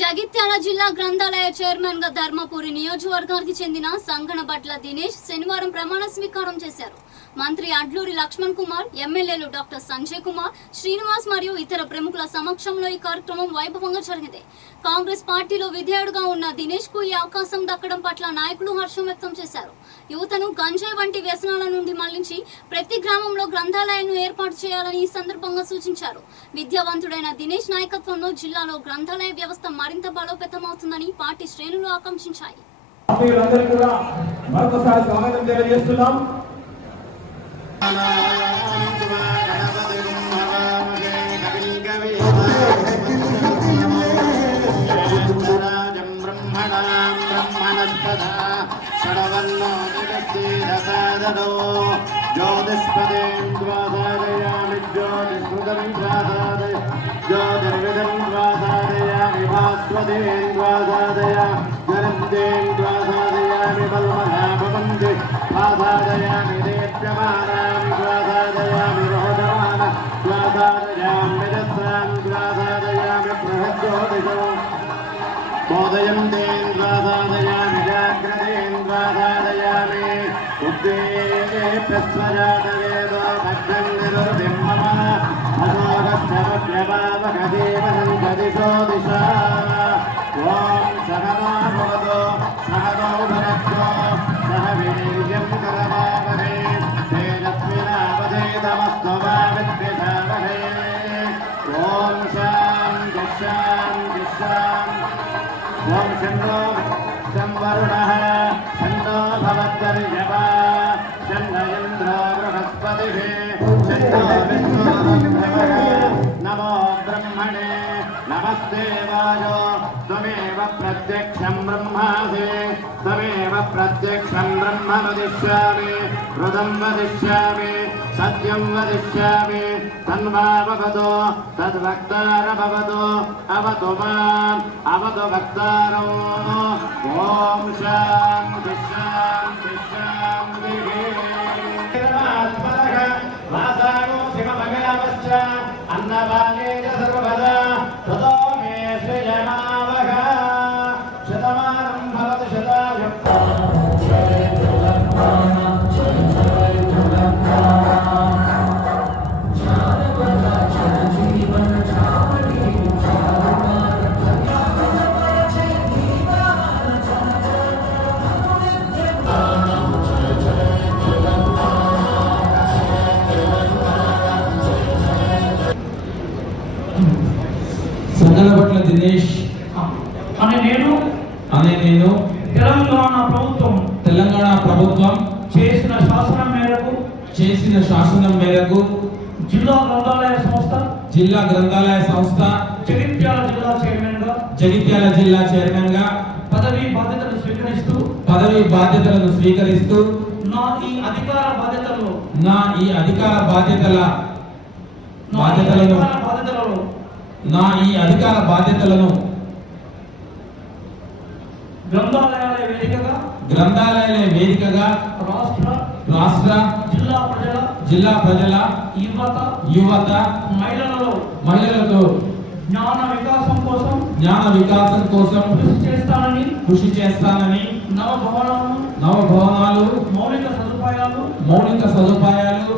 జగిత్యాల జిల్లా గ్రంథాలయ చైర్మన్ గా ధర్మపురి నియోజకవర్గానికి చెందిన సంగనబట్ల దినేష్ శనివారం ప్రమాణ స్వీకారం చేశారు. మంత్రి అడ్లూరి లక్ష్మణ్ కుమార్, ఎమ్మెల్యేలు డాక్టర్ సంజయ్ కుమార్, శ్రీనివాస్ మరియు ఇతర ప్రముఖుల సమక్షంలో ఈ కార్యక్రమం వైభవంగా జరిగింది. కాంగ్రెస్ పార్టీలో విధేయుడుగా ఉన్న దినేష్ కు ఈ అవకాశం దక్కడం పట్ల నాయకులు హర్షం వ్యక్తం చేశారు. యువతను గంజాయి వంటి వ్యసనాల నుండి మళ్లించి ప్రతి గ్రామంలో గ్రంథాలయాలను ఏర్పాటు చేయాలని ఈ సందర్భంగా సూచించారు. విద్యావంతుడైన దినేష్ నాయకత్వంలో జిల్లాలో గ్రంథాలయ వ్యవస్థ మరింత బలోపేతమవుతుందని పార్టీ శ్రేణులు ఆకాంక్షించాయి. नमो ब्रह्मणे नमस्ते वायो त्वमेव प्रत्यक्षं ब्रह्मासि त्वमेव प्रत्यक्षं ब्रह्म वदिष्यामि हृदं वदिष्यामि सत्यं वदिष्यामि तन्माववदो तद्वक्तारभवतु अवतु माम् अवतु वक्तारो ॐ शान्ति शान्ति शान्तिः वासागो शिवमगलवश्च अन्नपाने च सर्वदा ततो मे श्रीयमावः शतमानं भवति शतायुः సంగనబట్ల దినేష్ అనే నేను తెలంగాణ ప్రభుత్వం చేసిన శాసనం మేరకు జిల్లా గ్రంథాలయ సంస్థ జగిత్యాల జిల్లా చైర్మన్ గా పదవి బాధ్యతలను స్వీకరిస్తూ నా ఈ అధికార బాధ్యతలను గ్రంథాలయాల వేదికగా రాష్ట్ర జిల్లా ప్రజల యువత మహిళలతో జ్ఞాన వికాసం కోసం కృషి చేస్తానని నవ భవనాలు మౌలిక సదుపాయాలు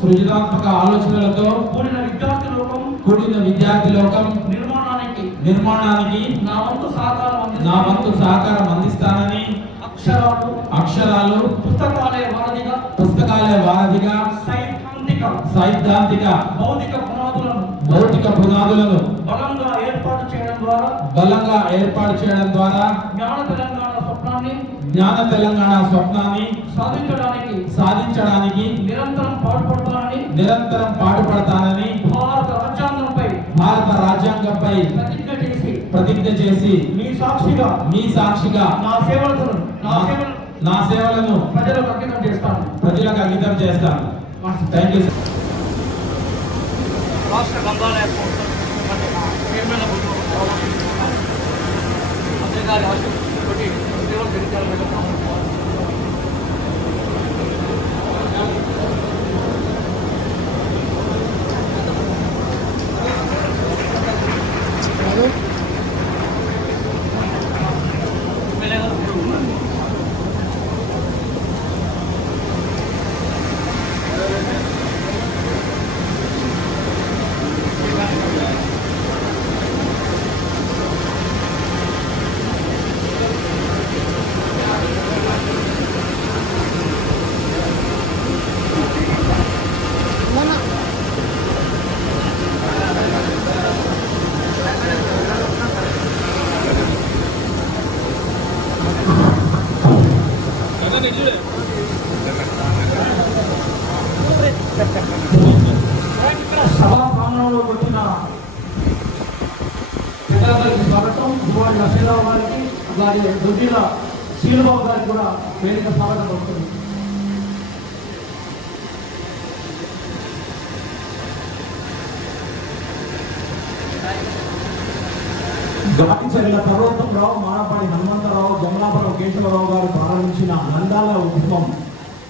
సృజనాత్మక ఆలోచనలతో కూడిన విద్యార్థి లోకం నిర్మాణానికి నా వంతు సహకారం అందిస్తానని అక్షరాలు పుస్తకాలయ వారధిగా సైద్ధాంతిక భౌతిక పునాదులను బలంగా ఏర్పాటు చేయడం ద్వారా జ్ఞాన తెలంగాణ స్వప్నాన్ని సాధించడానికి నిరంతరం పాటుపడతానని భారత రాజ్యాంగంపై ప్రతిజ్ఞ చేసి మీ సాక్షిగా నా సేవలను ప్రజలకు అంకితం చేస్తాను. Thank you. రాష్ట్ర గ్రంథాలయ సంస్థ చైర్మన్ అంతేగాని ఆశతోటి సేవలు జరిగించాలని సభా ప్రాంగణంలో వచ్చిన పెద్దలందరికీ స్వాగతం. గురువాడి నరసింహరావు గారికి, అలాగే దొడ్డిల శ్రీనుబాబు గారికి కూడా వేదిక స్వాగతం వస్తుంది. ఘాటిచర్ల సర్వోత్తమరావు, మానపాడి హనుమంతరావు, జమలాపురం కేశవరావు గారు ప్రారంభించిన నందాల ఉద్యమం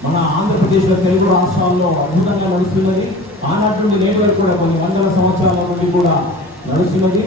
మన ఆంధ్రప్రదేశ్లో తెలుగు రాష్ట్రాల్లో అద్భుతంగా నడుస్తున్నది. ఆనాటి నుండి నేటి వరకు కూడా కొన్ని వందల సంవత్సరాల నుండి కూడా నడుస్తున్నది.